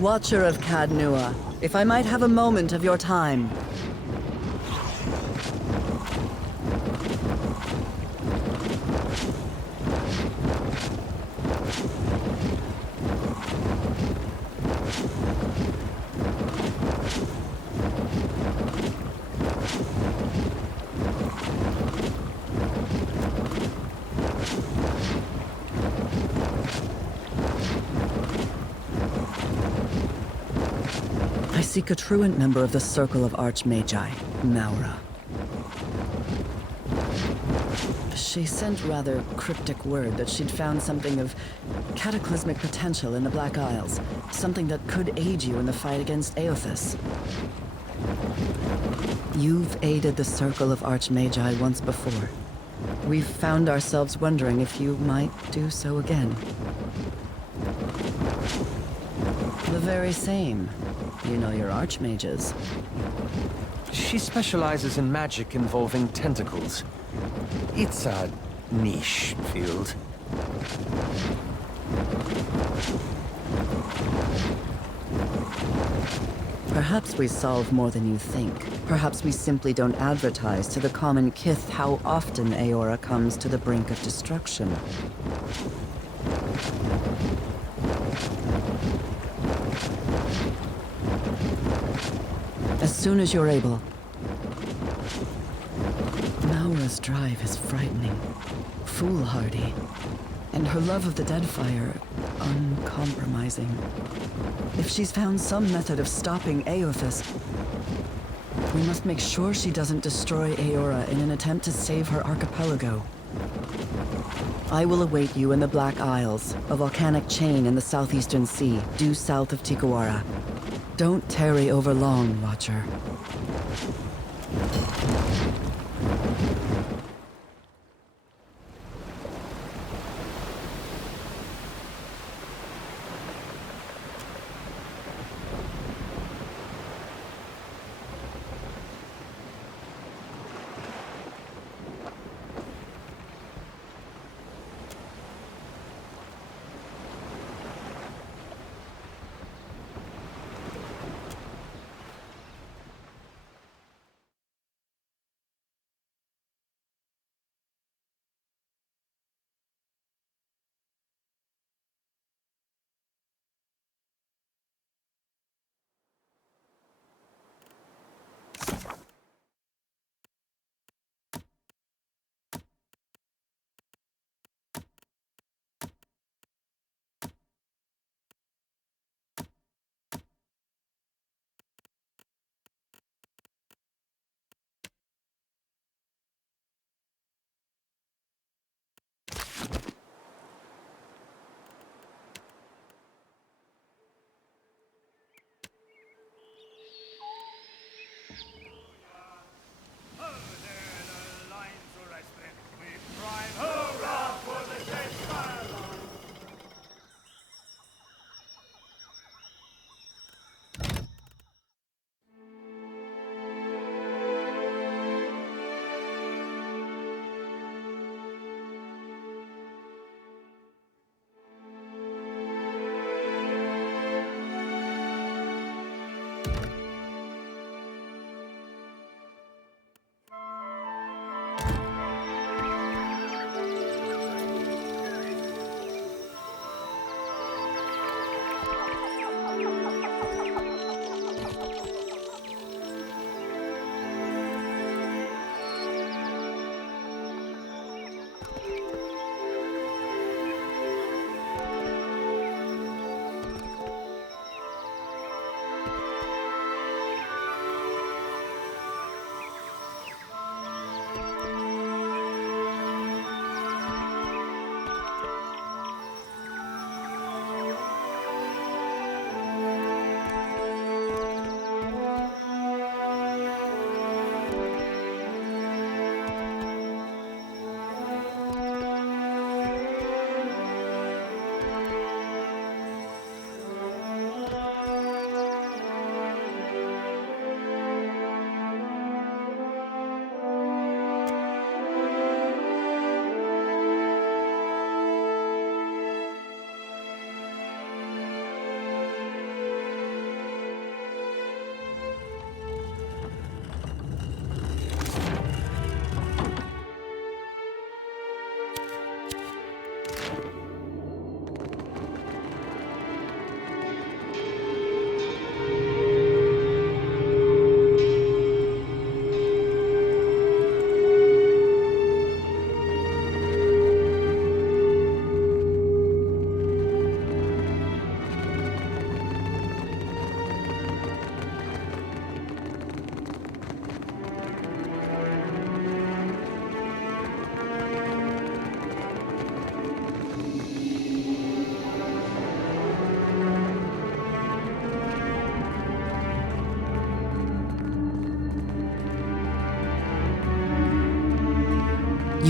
Watcher of Cadnua, if I might have a moment of your time. I seek a truant member of the Circle of Archmagi, Maura. She sent rather cryptic word that she'd found something of cataclysmic potential in the Black Isles, something that could aid you in the fight against Aothas. You've aided the Circle of Archmagi once before. We've found ourselves wondering if you might do so again. The very same. You know your archmages. She specializes in magic involving tentacles. It's a niche field. Perhaps we solve more than you think. Perhaps we simply don't advertise to the common kith how often Aora comes to the brink of destruction. As soon as you're able. Maura's drive is frightening, foolhardy, and her love of the Deadfire, uncompromising. If she's found some method of stopping Aothas, we must make sure she doesn't destroy Aora in an attempt to save her archipelago. I will await you in the Black Isles, a volcanic chain in the southeastern sea, due south of Tikawara. Don't tarry over long, Watcher.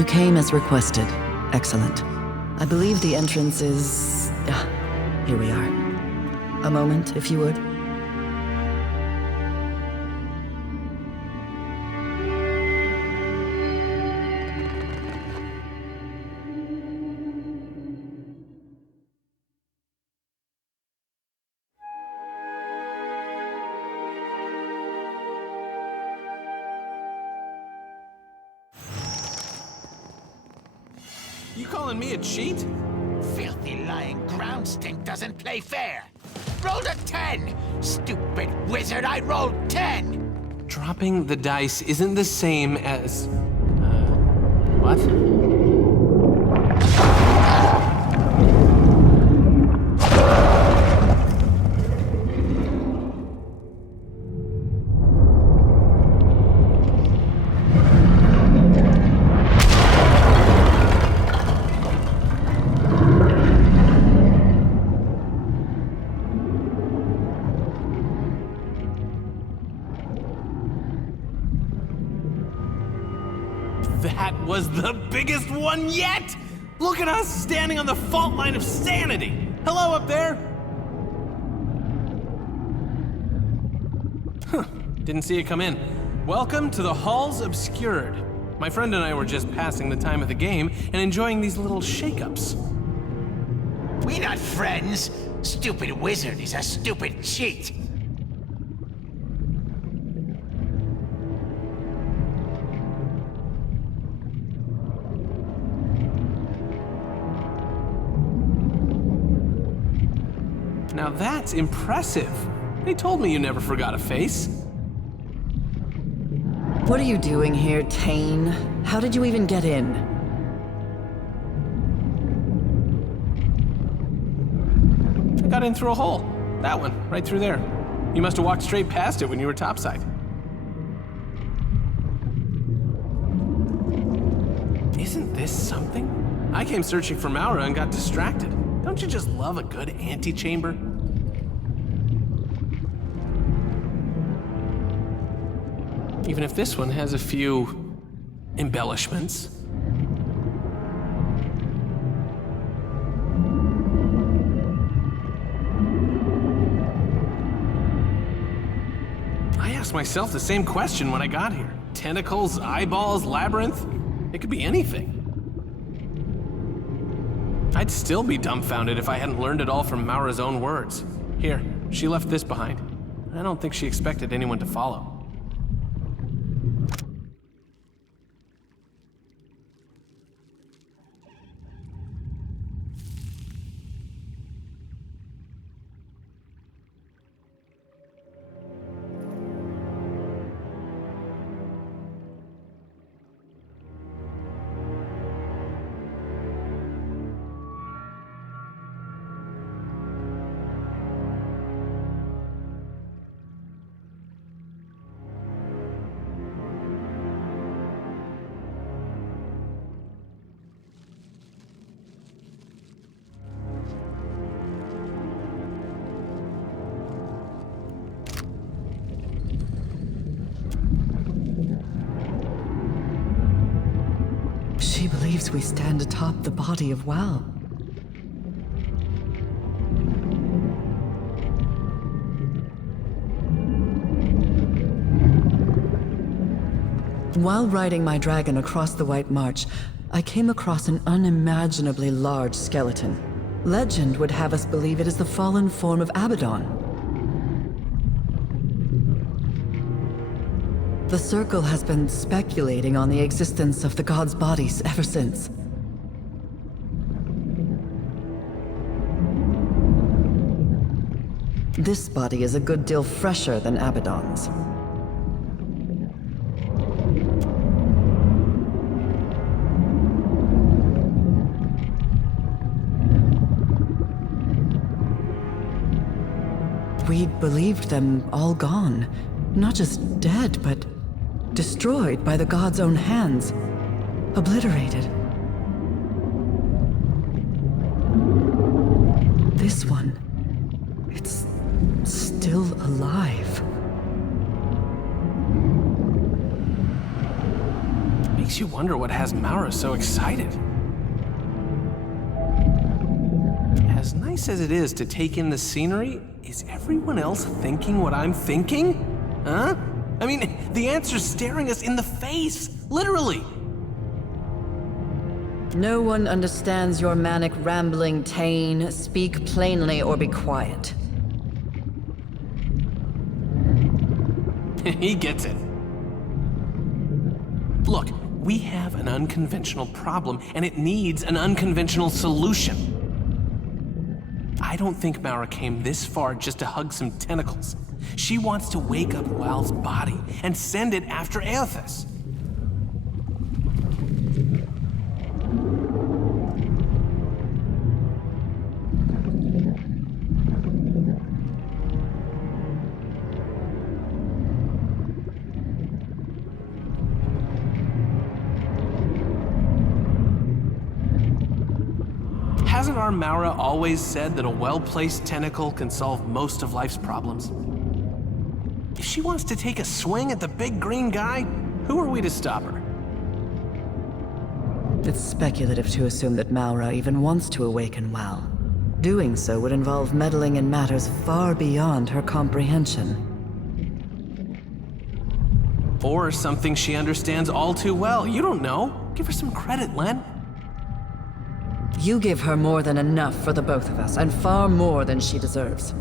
You came as requested. Excellent. I believe the entrance is... here we are. A moment, if you would. You calling me a cheat? Filthy lying ground stink doesn't play fair. Rolled a 10! Stupid wizard, I rolled 10! Dropping the dice isn't the same as... what? That was the biggest one yet! Look at us standing on the fault line of sanity! Hello up there! Huh, didn't see it come in. Welcome to the Halls Obscured. My friend and I were just passing the time of the game and enjoying these little shake-ups. We not friends. Stupid wizard is a stupid cheat. Now that's impressive. They told me you never forgot a face. What are you doing here, Tane? How did you even get in? I got in through a hole. That one, right through there. You must have walked straight past it when you were topside. Isn't this something? I came searching for Maura and got distracted. Don't you just love a good antechamber? Even if this one has a few embellishments. I asked myself the same question when I got here. Tentacles, eyeballs, labyrinth? It could be anything. I'd still be dumbfounded if I hadn't learned it all from Maura's own words. Here, she left this behind. I don't think she expected anyone to follow. She believes we stand atop the body of Wal. While riding my dragon across the White March, I came across an unimaginably large skeleton. Legend would have us believe it is the fallen form of Abaddon. The Circle has been speculating on the existence of the gods' bodies ever since. This body is a good deal fresher than Abaddon's. We'd believed them all gone. Not just dead, but destroyed by the gods' own hands. Obliterated. This one, it's still alive. Makes you wonder what has Maura so excited. As nice as it is to take in the scenery, is everyone else thinking what I'm thinking? Huh? I mean, the answer's staring us in the face, literally. No one understands your manic rambling, Tane. Speak plainly or be quiet. He gets it. Look, we have an unconventional problem, and it needs an unconventional solution. I don't think Maura came this far just to hug some tentacles. She wants to wake up Wal's body and send it after Aothas. Hasn't our Maura always said that a well-placed tentacle can solve most of life's problems? If she wants to take a swing at the big green guy, who are we to stop her? It's speculative to assume that Maura even wants to awaken Wal. Doing so would involve meddling in matters far beyond her comprehension. Or something she understands all too well. You don't know. Give her some credit, Len. You give her more than enough for the both of us, and far more than she deserves.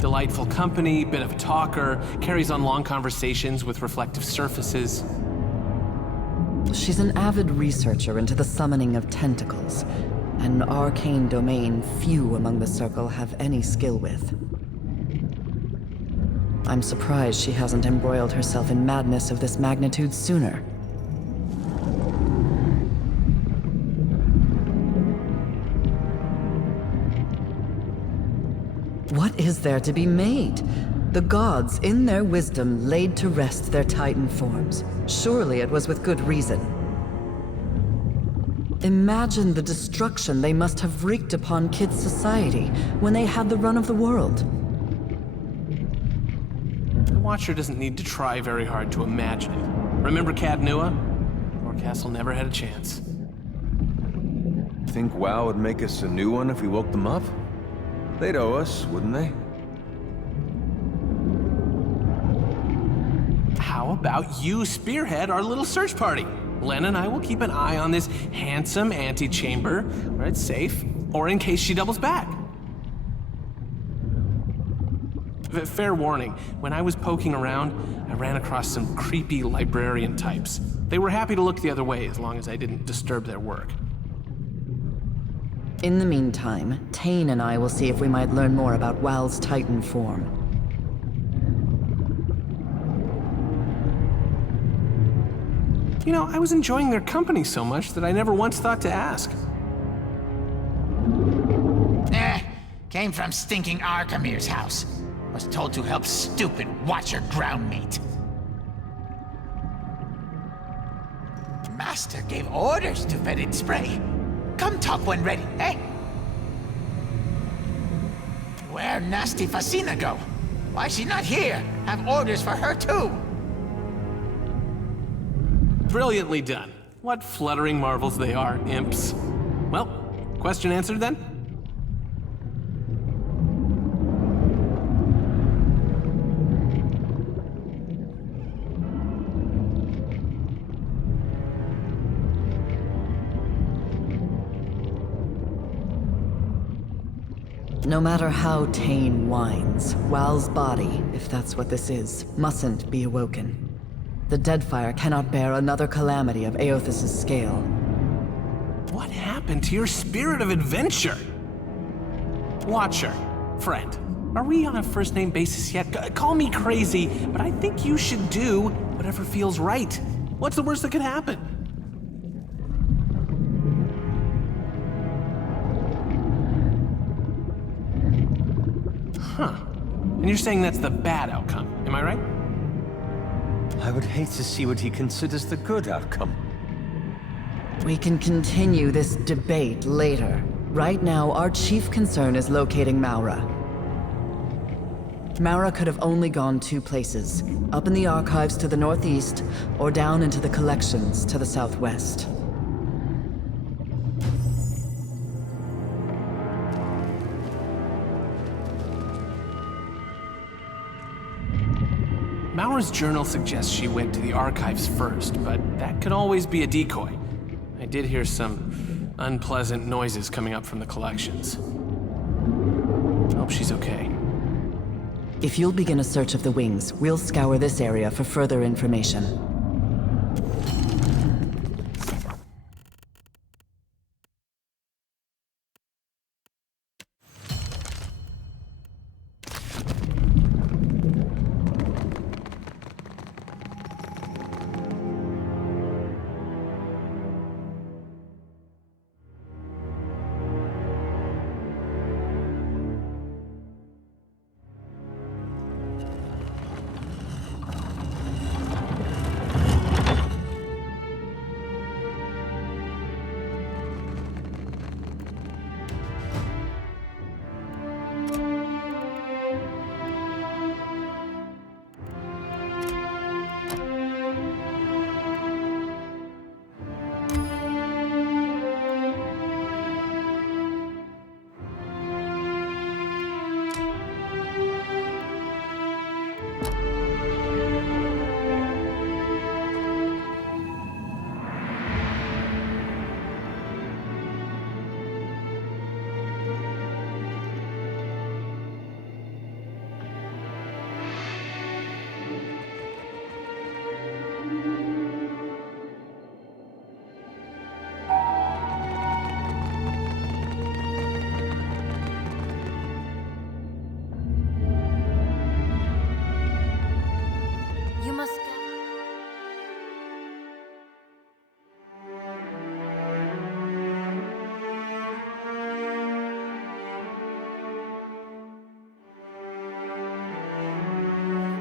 Delightful company, bit of a talker, carries on long conversations with reflective surfaces. She's an avid researcher into the summoning of tentacles, an arcane domain few among the Circle have any skill with. I'm surprised she hasn't embroiled herself in madness of this magnitude sooner. What is there to be made? The gods, in their wisdom, laid to rest their Titan forms. Surely it was with good reason. Imagine the destruction they must have wreaked upon Kid's society when they had the run of the world. The Watcher doesn't need to try very hard to imagine it. Remember Cadnua? Forecastle never had a chance. Think WoW would make us a new one if we woke them up? They'd owe us, wouldn't they? How about you spearhead our little search party? Len and I will keep an eye on this handsome antechamber where it's safe, or in case she doubles back. Fair warning, when I was poking around, I ran across some creepy librarian types. They were happy to look the other way as long as I didn't disturb their work. In the meantime, Tane and I will see if we might learn more about Wal's Titan form. You know, I was enjoying their company so much that I never once thought to ask. Came from stinking Arkamir's house. Was told to help stupid Watcher ground meat. Master gave orders to fed it spray. Come talk when ready, eh? Where nasty Fasina go? Why she not here? Have orders for her too. Brilliantly done. What fluttering marvels they are, imps. Well, question answered then? No matter how Tane whines, Wal's body, if that's what this is, mustn't be awoken. The Deadfire cannot bear another calamity of Aothas' scale. What happened to your spirit of adventure? Watcher, friend, are we on a first-name basis yet? Call me crazy, but I think you should do whatever feels right. What's the worst that could happen? Huh. And you're saying that's the bad outcome, am I right? I would hate to see what he considers the good outcome. We can continue this debate later. Right now, our chief concern is locating Maura. Maura could have only gone two places, up in the archives to the northeast, or down into the collections to the southwest. Maura's journal suggests she went to the archives first, but that could always be a decoy. I did hear some unpleasant noises coming up from the collections. Hope she's okay. If you'll begin a search of the wings, we'll scour this area for further information. You must go.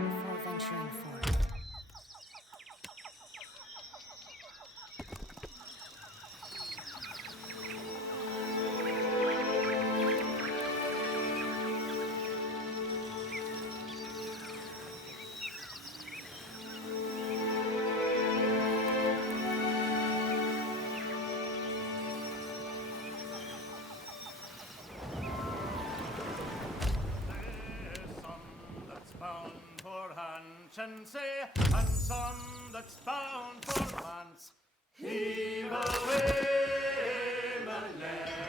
Before venturing forth. And some that's bound for France. Heave away, my lads.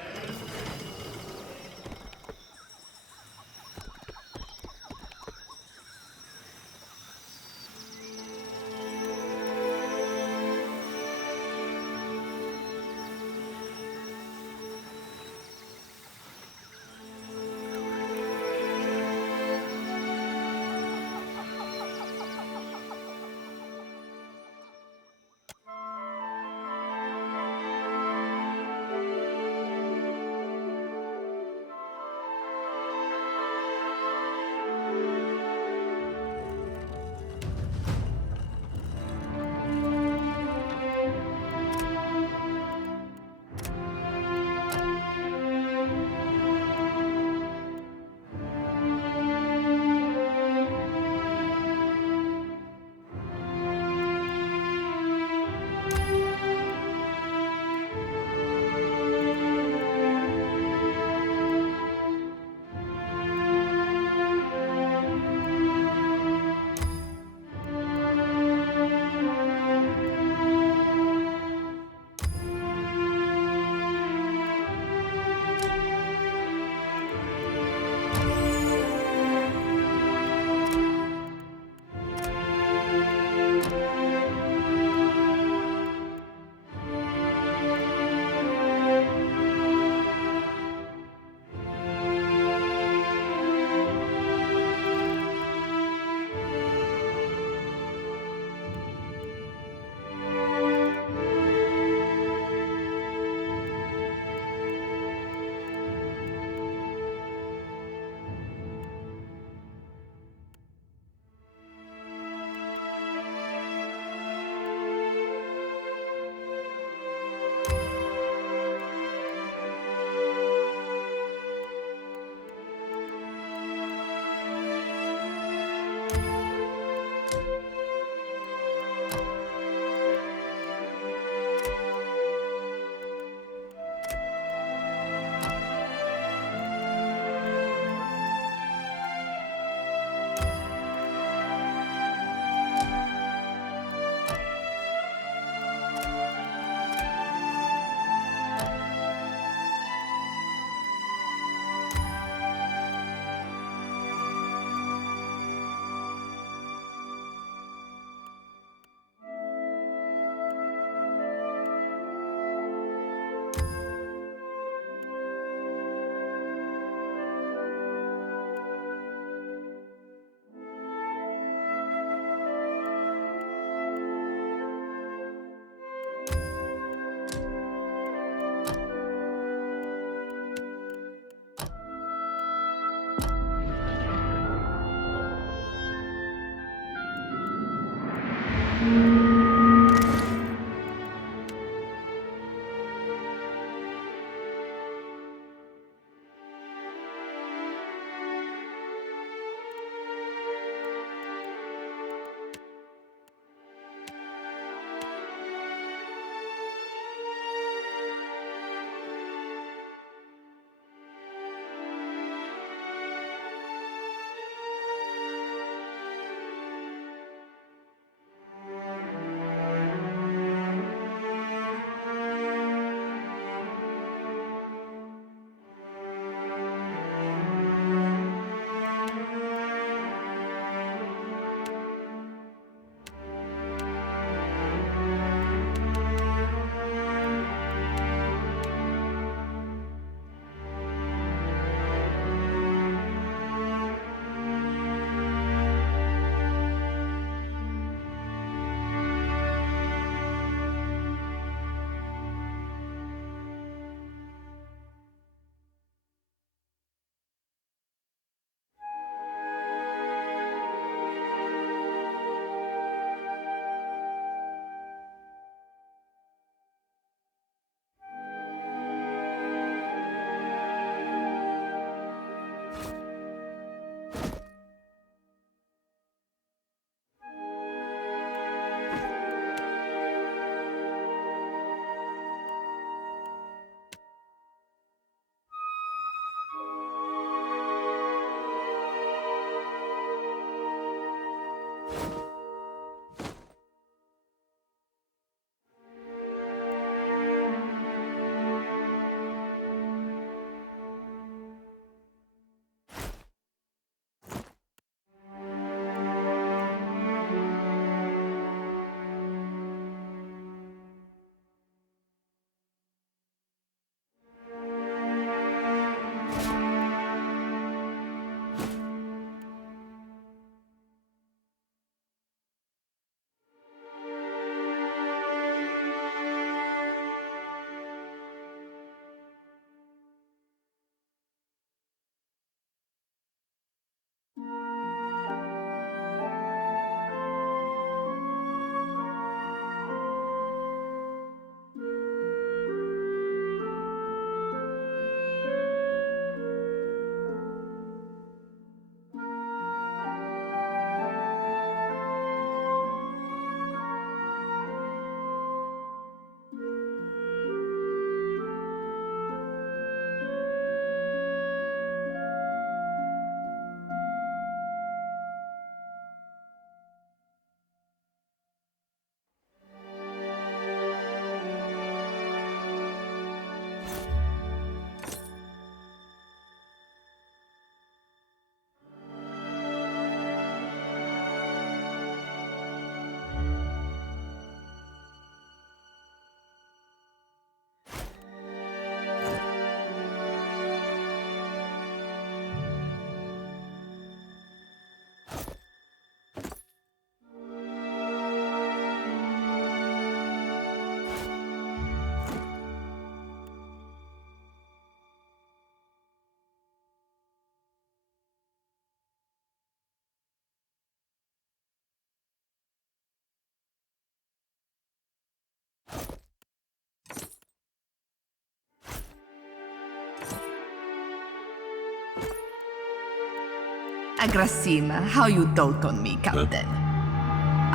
Agrasina, how you dote on me, Captain.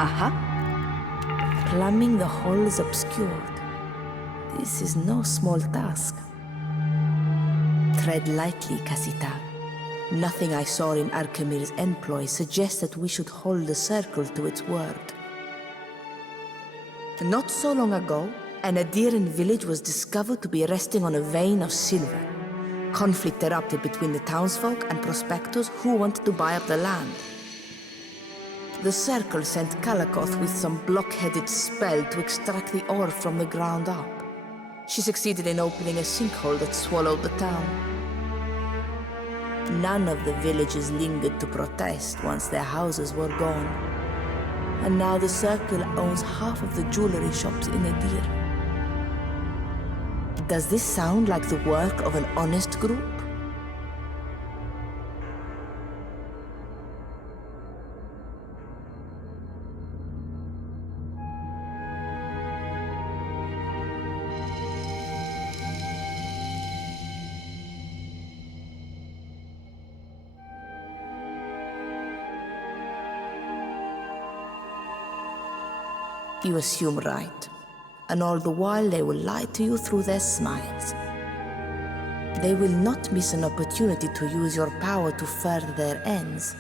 Uh-huh. Plumbing the holes obscured. This is no small task. Tread lightly, Casita. Nothing I saw in Arkemil's employ suggests that we should hold the circle to its word. Not so long ago, an Adiran village was discovered to be resting on a vein of silver. Conflict erupted between the townsfolk and prospectors who wanted to buy up the land. The circle sent Kalakoth with some block-headed spell to extract the ore from the ground up. She succeeded in opening a sinkhole that swallowed the town. None of the villagers lingered to protest once their houses were gone. And now the circle owns half of the jewelry shops in Edir. Does this sound like the work of an honest group? You assume right. And all the while they will lie to you through their smiles. They will not miss an opportunity to use your power to further their ends,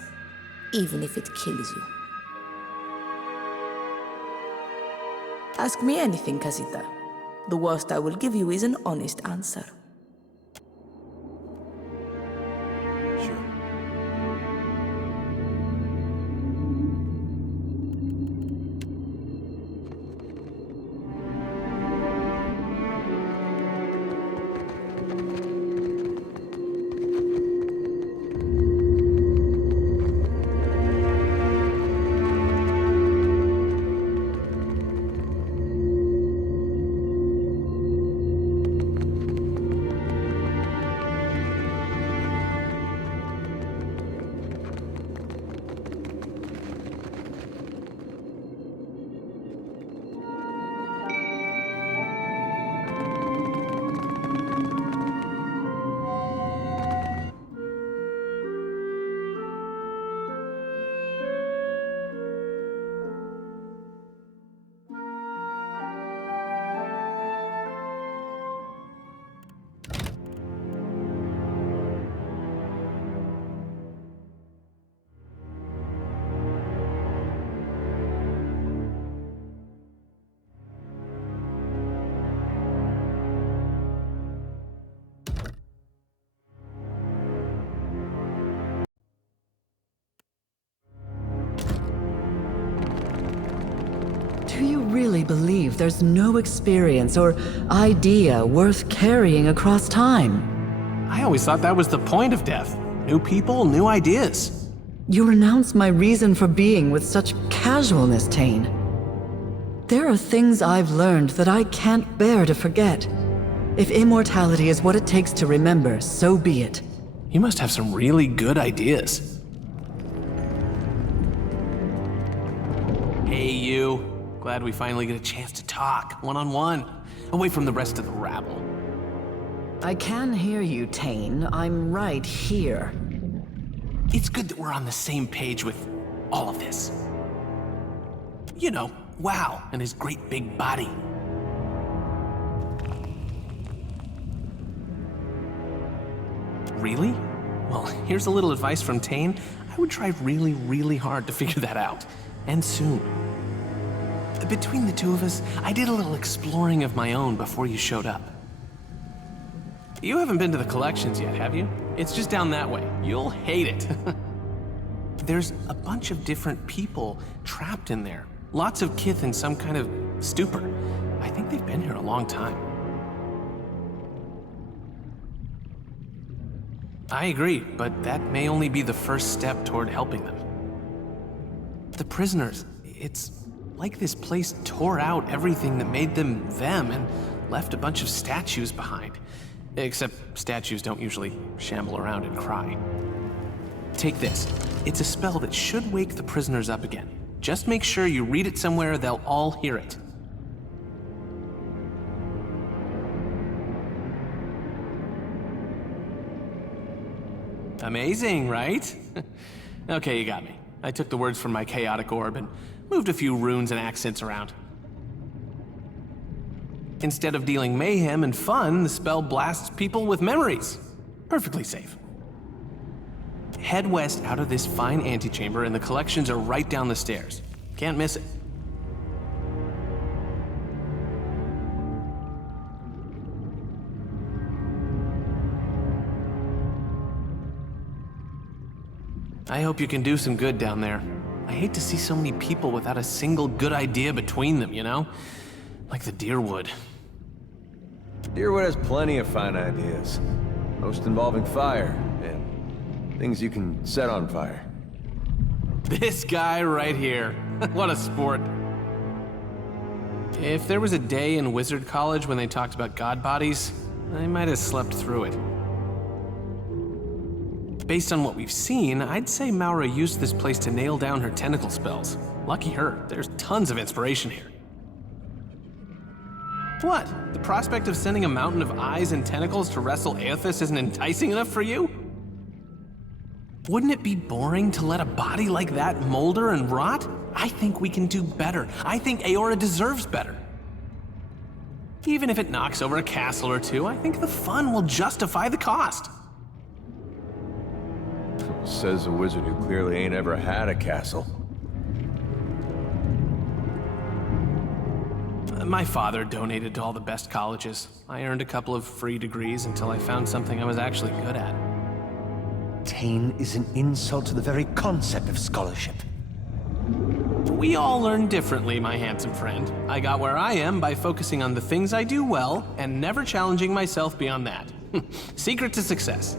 even if it kills you. Ask me anything, Casita. The worst I will give you is an honest answer. Do you really believe there's no experience or idea worth carrying across time? I always thought that was the point of death. New people, new ideas. You renounce my reason for being with such casualness, Tane. There are things I've learned that I can't bear to forget. If immortality is what it takes to remember, so be it. You must have some really good ideas. Hey, you. Glad we finally get a chance to talk, one-on-one, away from the rest of the rabble. I can hear you, Tane. I'm right here. It's good that we're on the same page with all of this. You know, Wow and his great big body. Really? Well, here's a little advice from Tane. I would try really, really hard to figure that out. And soon. Between the two of us, I did a little exploring of my own before you showed up. You haven't been to the collections yet, have you? It's just down that way. You'll hate it. There's a bunch of different people trapped in there. Lots of kith in some kind of stupor. I think they've been here a long time. I agree, but that may only be the first step toward helping them. The prisoners, it's like this place tore out everything that made them them and left a bunch of statues behind. Except statues don't usually shamble around and cry. Take this. It's a spell that should wake the prisoners up again. Just make sure you read it somewhere they'll all hear it. Amazing, right? Okay, you got me. I took the words from my chaotic orb and moved a few runes and accents around. Instead of dealing mayhem and fun, the spell blasts people with memories. Perfectly safe. Head west out of this fine antechamber and the collections are right down the stairs. Can't miss it. I hope you can do some good down there. I hate to see so many people without a single good idea between them, you know? Like the Deerwood. Deerwood has plenty of fine ideas. Most involving fire, and things you can set on fire. This guy right here. What a sport. If there was a day in Wizard College when they talked about god bodies, I might have slept through it. Based on what we've seen, I'd say Maura used this place to nail down her tentacle spells. Lucky her, there's tons of inspiration here. What? The prospect of sending a mountain of eyes and tentacles to wrestle Aethys isn't enticing enough for you? Wouldn't it be boring to let a body like that molder and rot? I think we can do better. I think Aora deserves better. Even if it knocks over a castle or two, I think the fun will justify the cost. Says a wizard who clearly ain't ever had a castle. My father donated to all the best colleges. I earned a couple of free degrees until I found something I was actually good at. Tain is an insult to the very concept of scholarship. We all learn differently, my handsome friend. I got where I am by focusing on the things I do well and never challenging myself beyond that. Secret to success.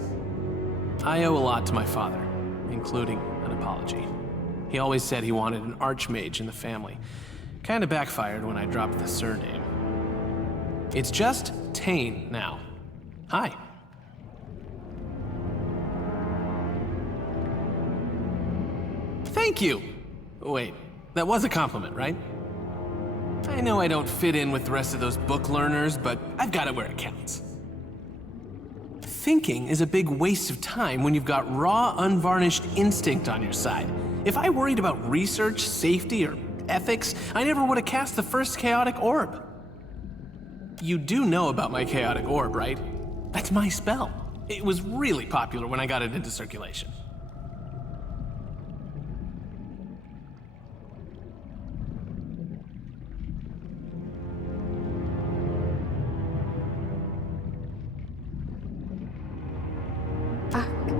I owe a lot to my father, including an apology. He always said he wanted an archmage in the family. Kinda backfired when I dropped the surname. It's just Tain now. Hi. Thank you! Wait, that was a compliment, right? I know I don't fit in with the rest of those book learners, but I've got it where it counts. Thinking is a big waste of time when you've got raw, unvarnished instinct on your side. If I worried about research, safety, or ethics, I never would have cast the first chaotic orb. You do know about my chaotic orb, right? That's my spell. It was really popular when I got it into circulation.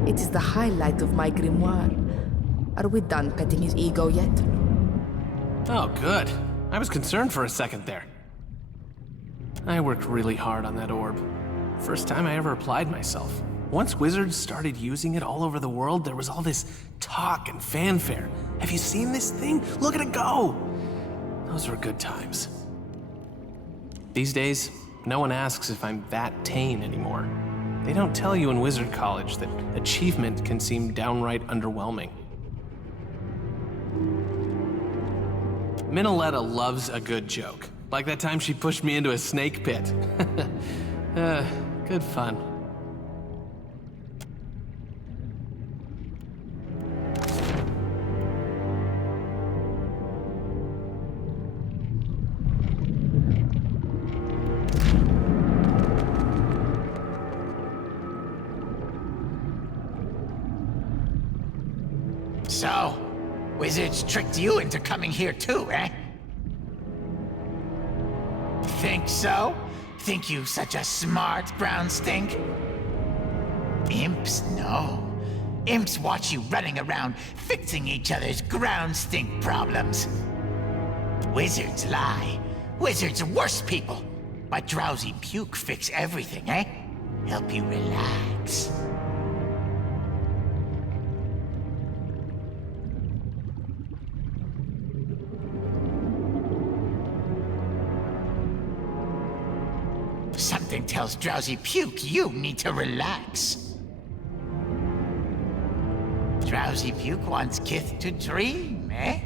It is the highlight of my grimoire. Are we done petting his ego yet? Oh, good. I was concerned for a second there. I worked really hard on that orb. First time I ever applied myself. Once wizards started using it all over the world, there was all this talk and fanfare. Have you seen this thing? Look at it go! Those were good times. These days, no one asks if I'm that Tain anymore. They don't tell you in Wizard College that achievement can seem downright underwhelming. Minoletta loves a good joke, like that time she pushed me into a snake pit. Good fun. So, wizards tricked you into coming here too, eh? Think so? Think you such a smart brown stink? Imps, no. Imps watch you running around fixing each other's ground stink problems. Wizards lie. Wizards are worse people. But drowsy puke fix everything, eh? Help you relax. Something tells Drowsy Puke you need to relax. Drowsy Puke wants Kith to dream, eh?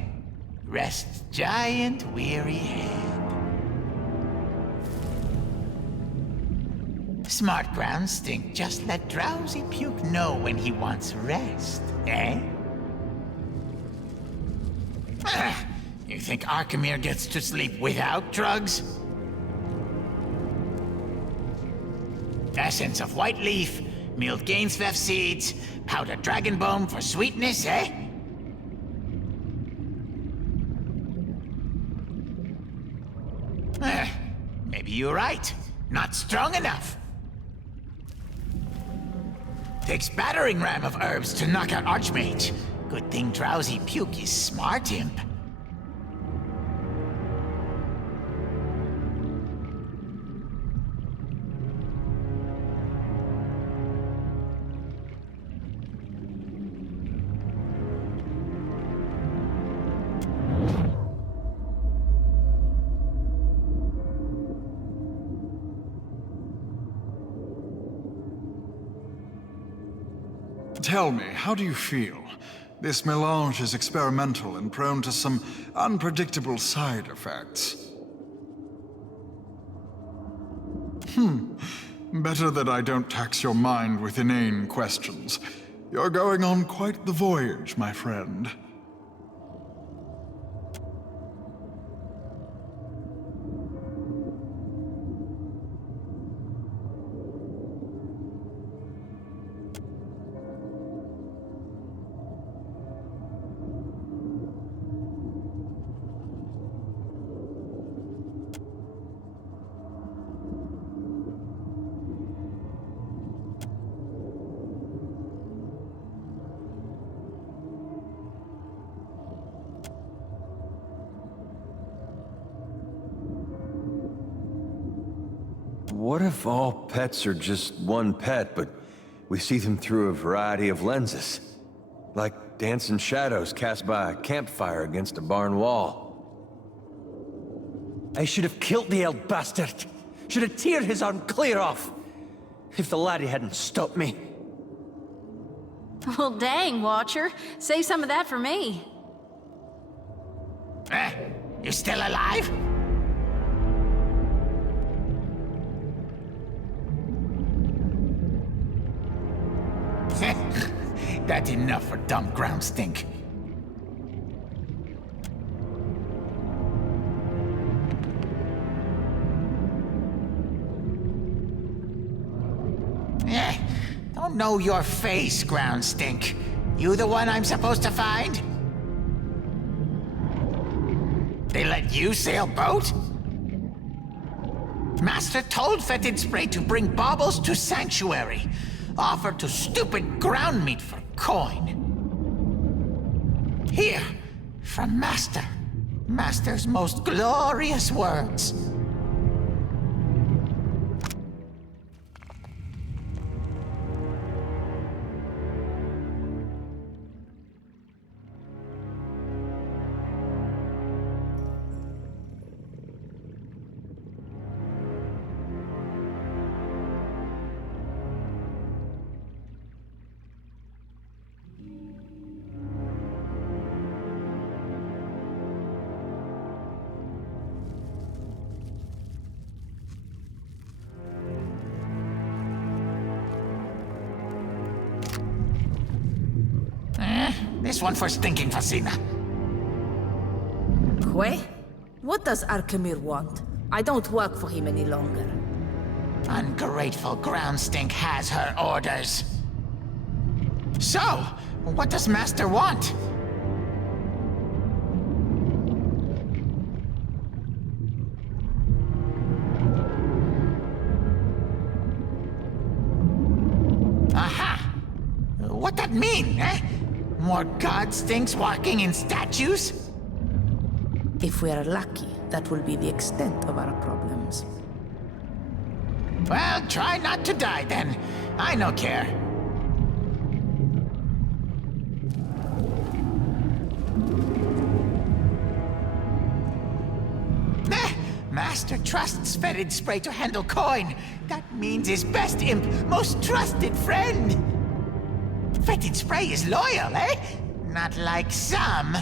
Rest's giant weary head. Smart ground stink just let Drowsy Puke know when he wants rest, eh? You think Archimere gets to sleep without drugs? Essence of white leaf, milled Gainsveth seeds, powdered dragon bone for sweetness, eh? Maybe you're right. Not strong enough. Takes battering ram of herbs to knock out Archmage. Good thing Drowsy Puke is smart, imp. Tell me, how do you feel? This melange is experimental and prone to some unpredictable side effects. Better that I don't tax your mind with inane questions. You're going on quite the voyage, my friend. What if all pets are just one pet, but we see them through a variety of lenses? Like dancing shadows cast by a campfire against a barn wall. I should have killed the old bastard. Should have teared his arm clear off. If the laddie hadn't stopped me. Well, dang, Watcher. Save some of that for me. You still alive? That's enough for dumb ground stink. Don't know your face, ground stink. You the one I'm supposed to find? They let you sail boat? Master told Fetid Spray to bring baubles to Sanctuary. Offered to stupid ground meat for coin. Here, from Master. Master's most glorious words. This one for stinking Facina. Quay? What does Archimere want? I don't work for him any longer. Ungrateful ground stink has her orders. So, what does Master want? Aha! What that mean, eh? More god stinks walking in statues? If we are lucky, that will be the extent of our problems. Well, try not to die then. I no care. Master trusts Fetid Spray to handle coin. That means his best imp, most trusted friend. Fetid Spray is loyal, eh? Not like some.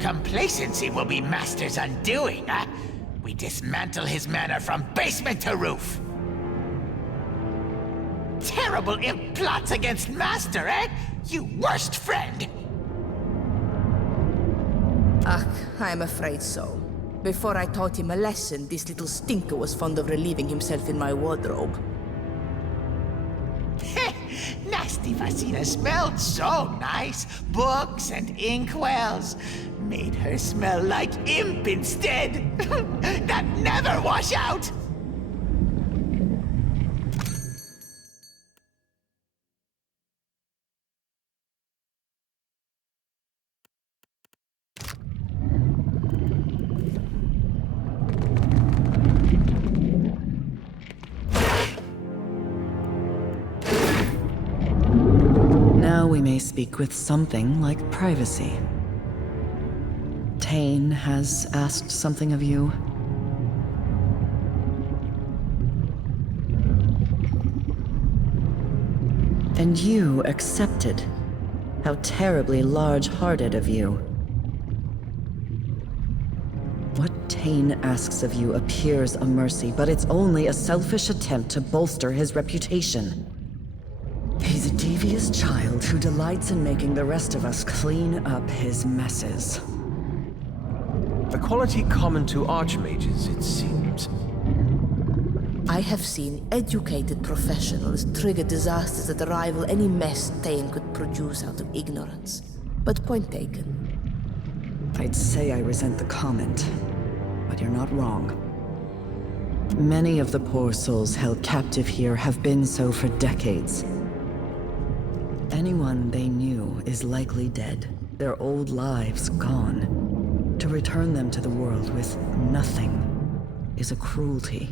Complacency will be Master's undoing, huh? We dismantle his manor from basement to roof. Terrible imp plots against Master, eh? You worst friend! Ach, I'm afraid so. Before I taught him a lesson, this little stinker was fond of relieving himself in my wardrobe. Nasty Vasina smelled so nice. Books and inkwells. Made her smell like imp instead. That never wash out! Now we may speak with something like privacy. Tane has asked something of you. And you accepted. How terribly large-hearted of you. What Tane asks of you appears a mercy, but it's only a selfish attempt to bolster his reputation. He's a devious child who delights in making the rest of us clean up his messes. A quality common to archmages, it seems. I have seen educated professionals trigger disasters that rival any mess Tane could produce out of ignorance. But point taken. I'd say I resent the comment, but you're not wrong. Many of the poor souls held captive here have been so for decades. Anyone they knew is likely dead, their old lives gone. To return them to the world with nothing is a cruelty.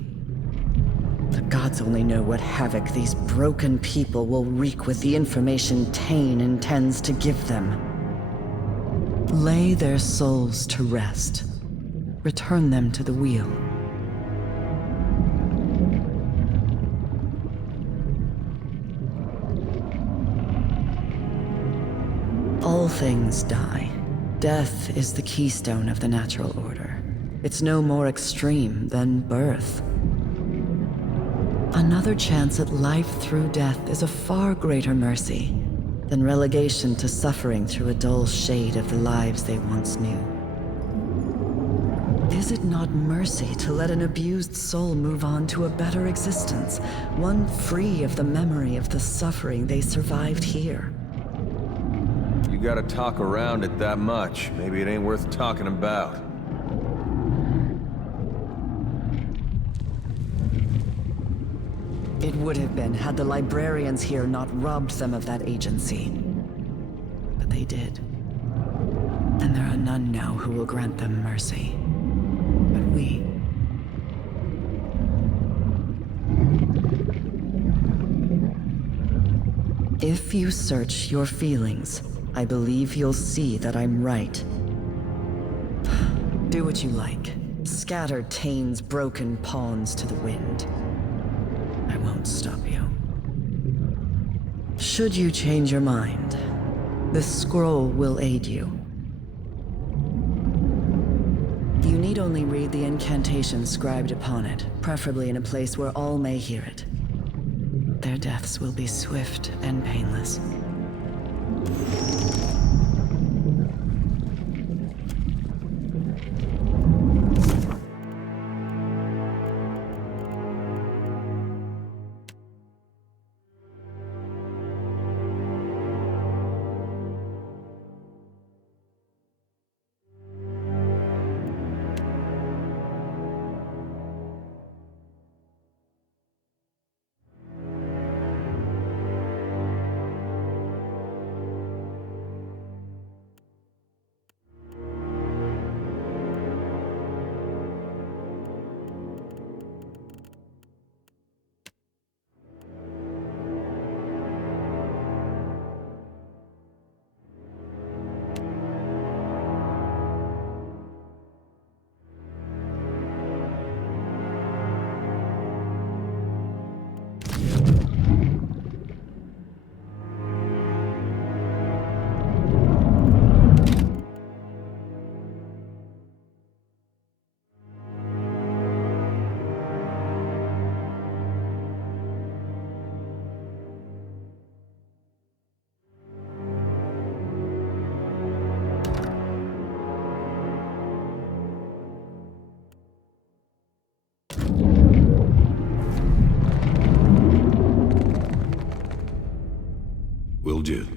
The gods only know what havoc these broken people will wreak with the information Tane intends to give them. Lay their souls to rest. Return them to the wheel. All things die. Death is the keystone of the natural order. It's no more extreme than birth. Another chance at life through death is a far greater mercy than relegation to suffering through a dull shade of the lives they once knew. Is it not mercy to let an abused soul move on to a better existence, one free of the memory of the suffering they survived here? You gotta talk around it that much. Maybe it ain't worth talking about. It would have been had the librarians here not robbed them of that agency. But they did. And there are none now who will grant them mercy. But we... If you search your feelings, I believe you'll see that I'm right. Do what you like. Scatter Tane's broken pawns to the wind. I won't stop you. Should you change your mind, this scroll will aid you. You need only read the incantation scribed upon it, preferably in a place where all may hear it. Their deaths will be swift and painless. Will do.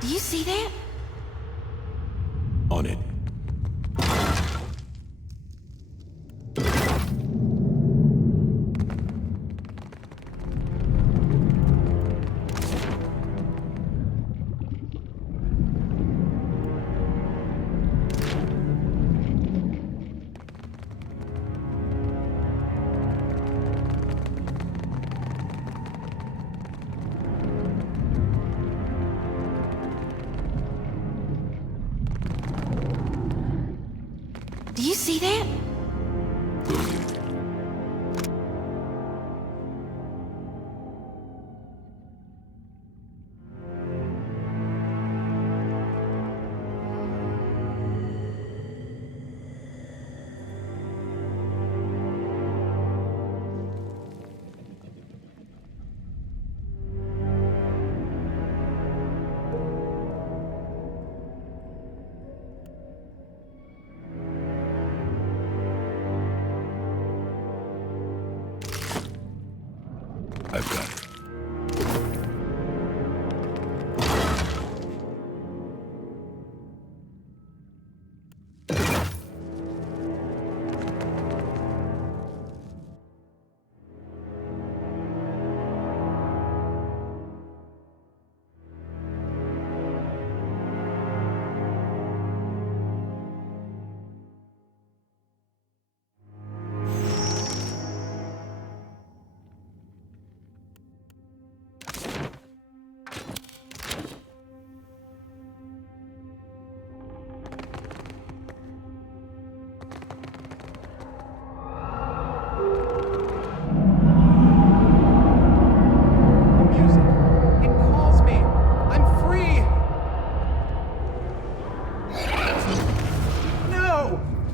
Do you see that? On it. Do you see that? Will do. I've got it.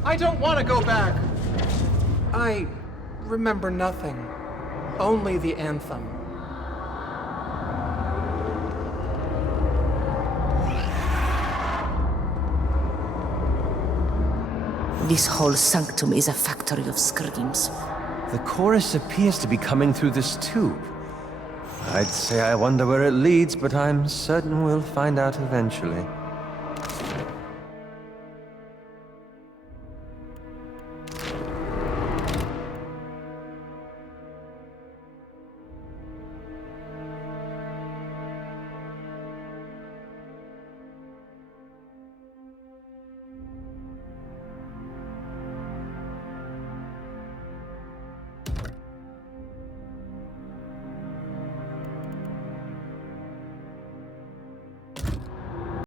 I don't want to go back. I remember nothing. Only the anthem. This whole sanctum is a factory of screams. The chorus appears to be coming through this tube. I'd say I wonder where it leads, but I'm certain we'll find out eventually.